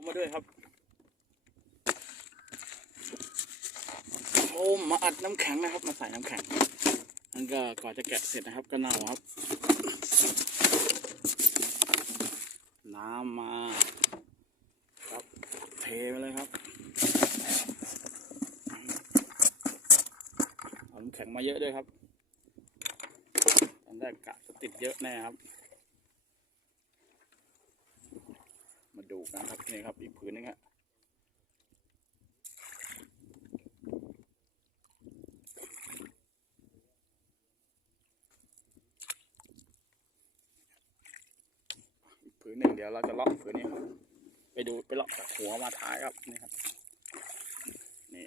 มมาด้วยครับโอ้มาอัดน้ำแข็งนะครับ มาใส่น้ำแข็งนั่นก็ก่อนจะแกะเสร็จนะครับ ก็เน่าครับ น้ำมา ครับเทไปเลยครับน้ำแข็งมาเยอะด้วยครับตอนแรกกะจะติดเยอะแน่ครับ ลูกันครับนี่ครับอีกผืนนึงฮะผืนหนึ่งเดี๋ยวเราจะเลาะผืนนี้ครับไปดูไปเลาะจากหัวมาท้ายครับนี่ครับนี่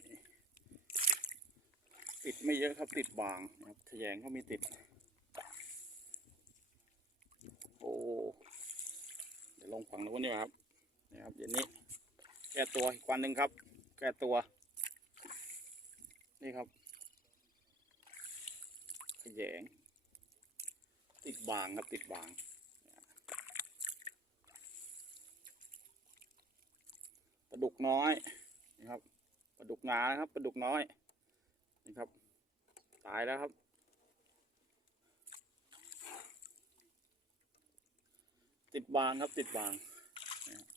ติดไม่เยอะครับติดบางนะครับแยงก็มีติด โอ้เดี๋ยวลงฝั่งนู้นนี่ครับ นี่ครับเดี๋ยวนี้แก้ตัวอีกวันหนึ่งครับ แก้ตัว นี่ครับขยง ติดบางครับติดบางปลาดุกน้อยนี่ครับปลาดุกงานะครับปลาดุกน้อยนี่ครับ ตายแล้วครับติดบางครับติดบางนี่ครับ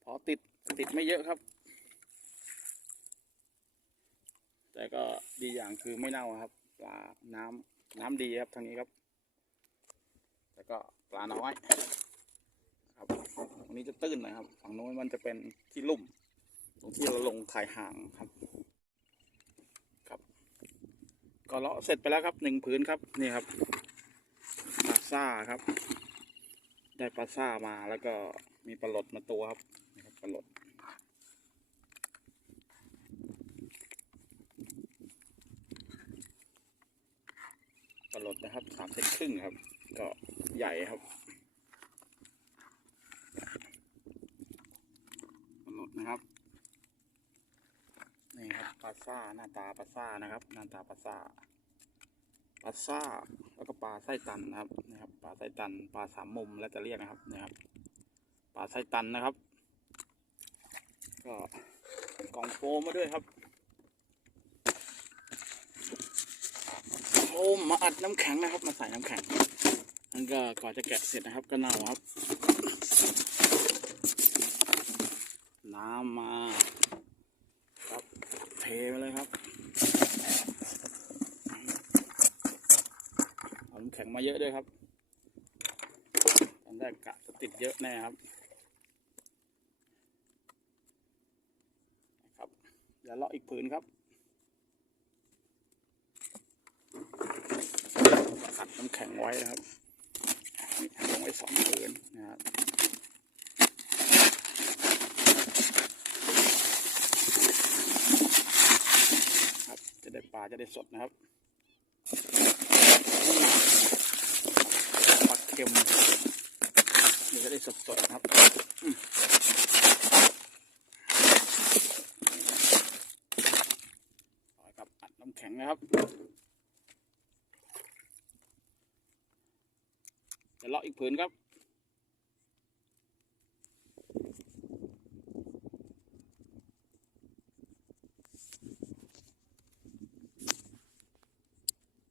พ อติดติดไม่เยอะครับ แต่ก็ดีอย่างคือไม่เน่าครับ ปลาน้ำน้ำดีครับทางนี้ครับ แต่ก็ปลาน้อยครับตรงนี้จะตื้นหนะครับ ฝั่งโน้นมันจะเป็นที่ลุ่ม ตรงที่เราลงถ่ายห่างครับ ครับ ก็เลาะเสร็จไปแล้วครับหนึ่งผืนครับนี่ครับปลาซ่าครับ ได้ปลาซ่ามาแล้วก็มีปลาหลดมาตัวครับ นี่ครับปลาหลดปลดนะครับสามเซนครึ่งครับ ก็ใหญ่ครับปลดนะครับ นี่ครับปลาซ่าหน้าตาปลาซ่านะครับ หน้าตาปลาซ่าปลาซ่าแล้วก็ปลาไส้ตันนะครับนะครับ ปลาไส้ตัน ปลาสามมุมแล้วจะเรียกนะครับนะครับ ปลาไส้ตันนะครับ ก็กล่องโฟมมาด้วยครับโอ้มาอัดน้ำแข็งนะครับ มาใส่น้ำแข็งนั่นก็ก่อนจะแกะเสร็จนะครับก็เน่าครับ น้ำมาครับเทไปเลยครับเอาน้ำแข็งมาเยอะด้วยครับตอนแรกกะจะติดเยอะแน่ครับ เดี๋ยวเลาะอีกผืนครับอัดน้ำแข็งไว้นะครับลงไว้สองผืนนะครับครับ จะได้ปลาจะได้สดนะครับปลาเค็มจะได้สดสดๆนะครับอืมเอาละครับอัดน้ำแข็ง นะครับ จะเลาะอีกผืนครับ